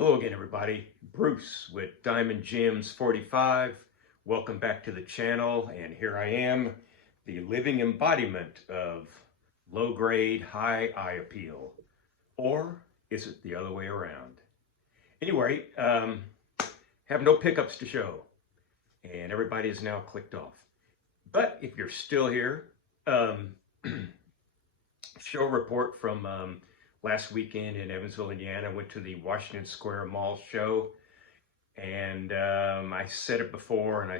Hello again, everybody. Bruce with Diamond Gems 45. Welcome back to the channel, and here I am, the living embodiment of low-grade, high eye appeal. Or is it the other way around? Anyway, have no pickups to show, and everybody is now clicked off. But if you're still here, show report from last weekend in Evansville, Indiana. I went to the Washington Square Mall show, and I said it before, and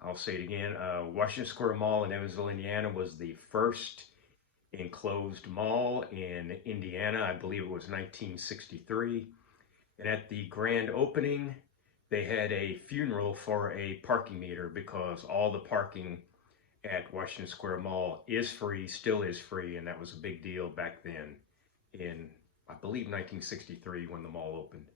I'll say it again. Washington Square Mall in Evansville, Indiana was the first enclosed mall in Indiana. I believe it was 1963. And at the grand opening, they had a funeral for a parking meter because all the parking at Washington Square Mall is free, still is free, and that was a big deal back then in, I believe, 1963 when the mall opened.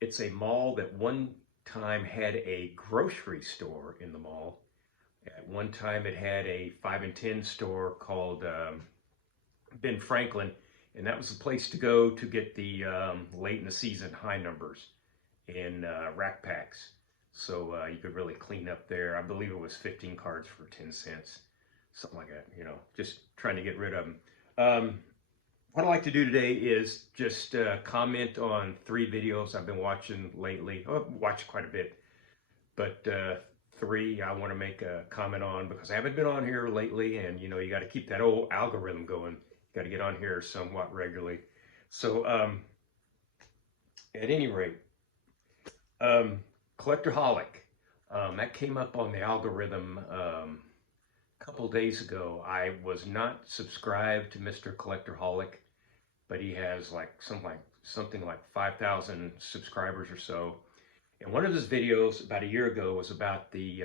It's a mall that one time had a grocery store in the mall. At one time it had a 5 and 10 store called Ben Franklin, and that was the place to go to get the late in the season high numbers in rack packs. So you could really clean up there. I believe it was 15 cards for 10 cents, something like that, you know, just trying to get rid of them. What I'd like to do today is just comment on 3 videos I've been watching lately. I've watched quite a bit, but 3 I want to make a comment on because I haven't been on here lately, and you know, you got to keep that old algorithm going. You got to get on here somewhat regularly. So at any rate, Collectorholic, that came up on the algorithm a couple days ago. I was not subscribed to Mr. Collectorholic, but he has something like 5,000 subscribers or so. And one of his videos about a year ago was about the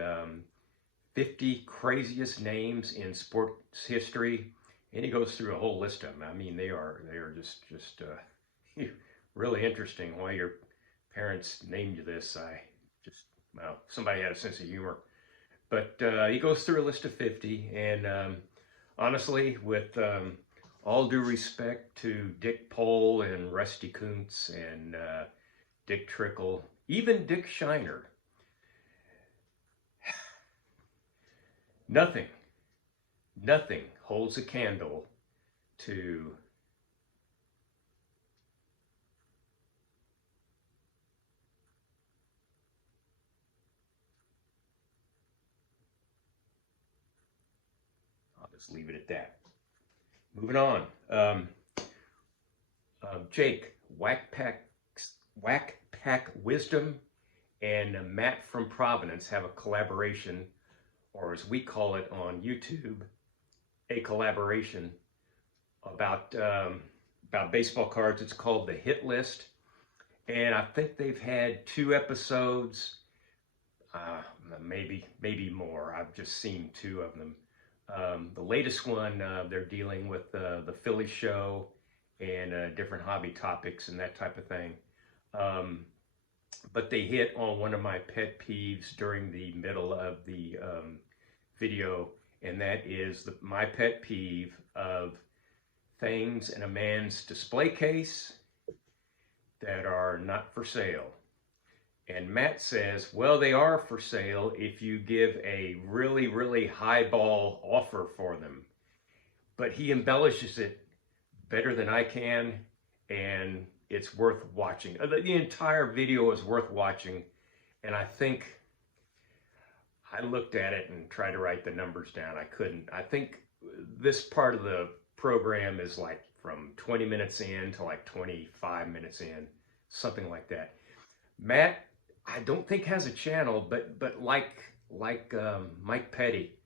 50 craziest names in sports history, and he goes through a whole list of them. I mean, they are just really interesting. Why your parents named you this? Well, somebody had a sense of humor. But he goes through a list of 50, and honestly, with all due respect to Dick Pole and Rusty Kuntz and Dick Trickle, even Dick Shiner, nothing holds a candle to Just leave it at that. Moving on. Jake, Whack Pack Wisdom, and Matt from Providence have a collaboration, or as we call it on YouTube, a collaboration about baseball cards. It's called The Hit List, and I think they've had 2 episodes, maybe more. I've just seen 2 of them. The latest one, they're dealing with the Philly show and different hobby topics and that type of thing. But they hit on one of my pet peeves during the middle of the video, and that is my pet peeve of things in a man's display case that are not for sale. And Matt says, well, they are for sale if you give a really, really highball offer for them. But he embellishes it better than I can, and it's worth watching. The entire video is worth watching, and I think I looked at it and tried to write the numbers down. I couldn't. I think this part of the program is like from 20 minutes in to like 25 minutes in, something like that. Matt, I don't think has a channel, but like Mike Petty,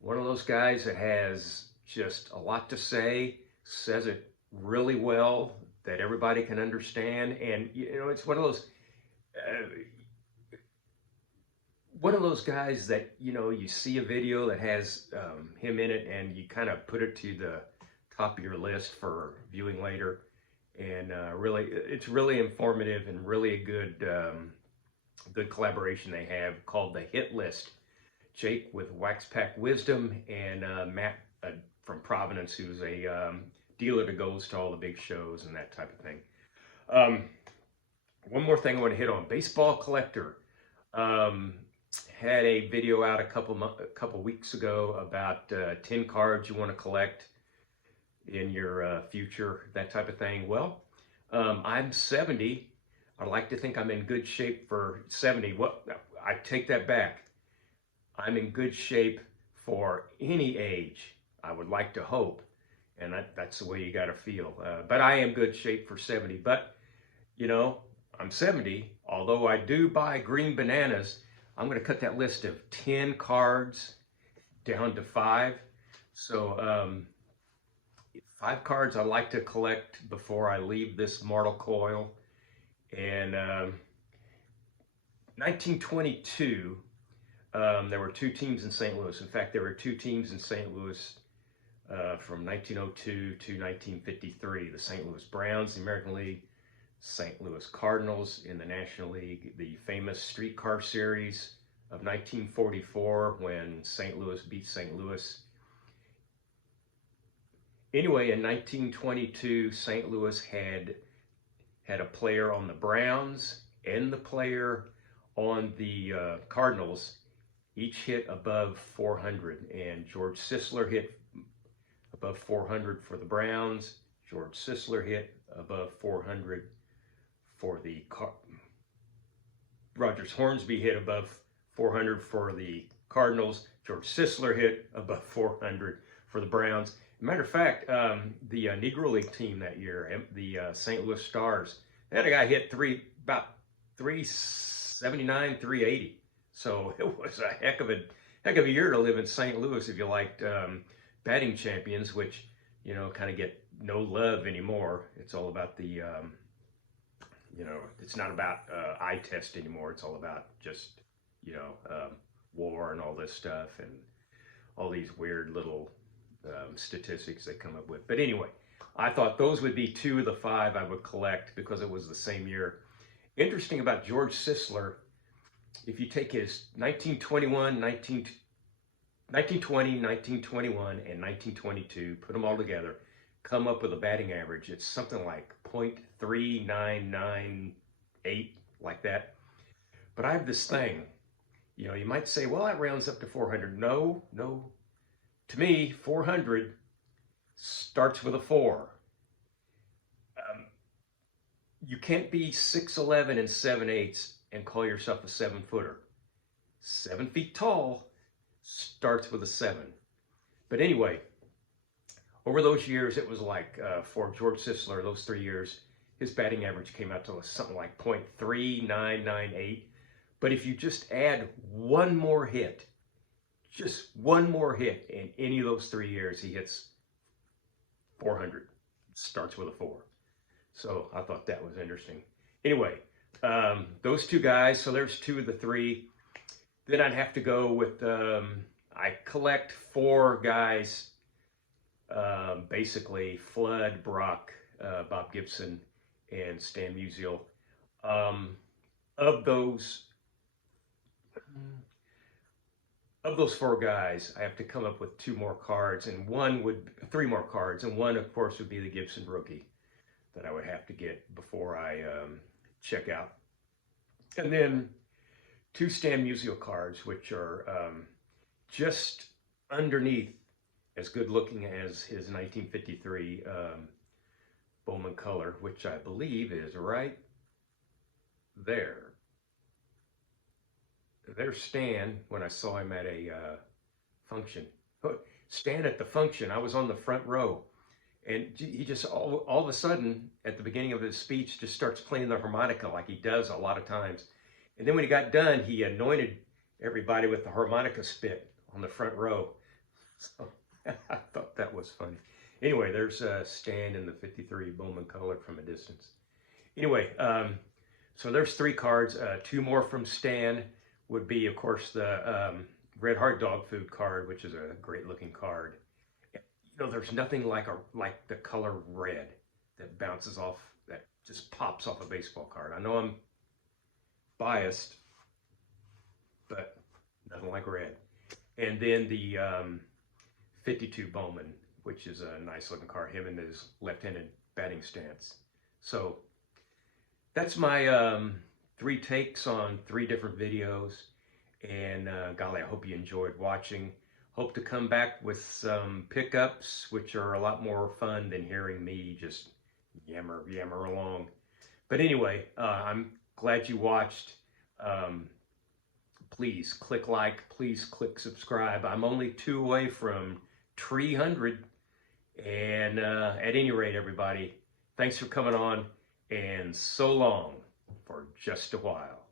one of those guys that has just a lot to say, says it really well that everybody can understand, and you know, it's one of those guys that, you know, you see a video that has him in it, and you kind of put it to the top of your list for viewing later, and really, it's really informative and really a good collaboration they have called The Hit List. Jake with Wax Pack Wisdom, and Matt from Providence, who's a dealer that goes to all the big shows and that type of thing. Um, one more thing I want to hit on. Baseball Collector um, had a video out a couple weeks ago about 10 cards you want to collect in your future, that type of thing. Well, I'm 70. I like to think I'm in good shape for 70. What I take that back. I'm in good shape for any age. I would like to hope, and that's the way you got to feel. But I am good shape for 70. But you know, I'm 70. Although I do buy green bananas, I'm going to cut that list of 10 cards down to 5. So 5 cards I like to collect before I leave this mortal coil. And 1922, there were 2 teams in St. Louis. In fact, there were 2 teams in St. Louis from 1902 to 1953. The St. Louis Browns, the American League, St. Louis Cardinals in the National League, the famous Streetcar Series of 1944 when St. Louis beat St. Louis. Anyway, in 1922, St. Louis had a player on the Browns and the player on the Cardinals, each hit above 400. And George Sisler hit above 400 for the Browns. George Sisler hit above 400 for the Rogers Hornsby hit above 400 for the Cardinals. George Sisler hit above 400 for the Browns. Matter of fact, the Negro League team that year, the St. Louis Stars, they had a guy hit about 379, 380. So it was a heck of a year to live in St. Louis if you liked batting champions, which kind of get no love anymore. It's all about the it's not about eye test anymore. It's all about just war and all this stuff and all these weird little statistics they come up with. But anyway, I thought those would be 2 of the 5 I would collect because it was the same year. Interesting about George Sisler, if you take his 1920, 1921, and 1922, put them all together, come up with a batting average. It's something like .3998, like that. But I have this thing, you might say, well, that rounds up to 400. No. To me, 400 starts with a 4. You can't be 6'11" and 7/8 and call yourself a 7-footer. 7 feet tall starts with a 7. But anyway, over those years, it was like for George Sisler, those 3 years, his batting average came out to something like .3998. But if you just add one more hit, just one more hit in any of those 3 years, he hits 400. Starts with a 4. So I thought that was interesting. Anyway, those 2 guys, so there's 2 of the 3. Then I'd have to go with, I collect 4 guys, basically Flood, Brock, Bob Gibson, and Stan Musial. Of those 4 guys, I have to come up with 2 more cards, and 3 more cards, and one, of course, would be the Gibson rookie that I would have to get before I check out. And then 2 Stan Musial cards, which are just underneath as good looking as his 1953 Bowman color, which I believe is right there. There's Stan when I saw him at a function. Stan at the function, I was on the front row. And he just all of a sudden, at the beginning of his speech, just starts playing the harmonica like he does a lot of times. And then when he got done, he anointed everybody with the harmonica spit on the front row. So I thought that was funny. Anyway, there's Stan in the 53 Bowman color from a distance. Anyway, so there's 3 cards. 2 more from Stan would be, of course, the Red Heart Dog Food card, which is a great looking card. There's nothing like the color red that bounces off, that just pops off a baseball card. I know I'm biased, but nothing like red. And then the 52 Bowman, which is a nice looking card, him in his left-handed batting stance. So that's my 3 takes on 3 different videos. And golly, I hope you enjoyed watching. Hope to come back with some pickups, which are a lot more fun than hearing me just yammer along. But anyway, I'm glad you watched. Please click like, please click subscribe. I'm only 2 away from 300. And at any rate, everybody, thanks for coming on, and so long for just a while.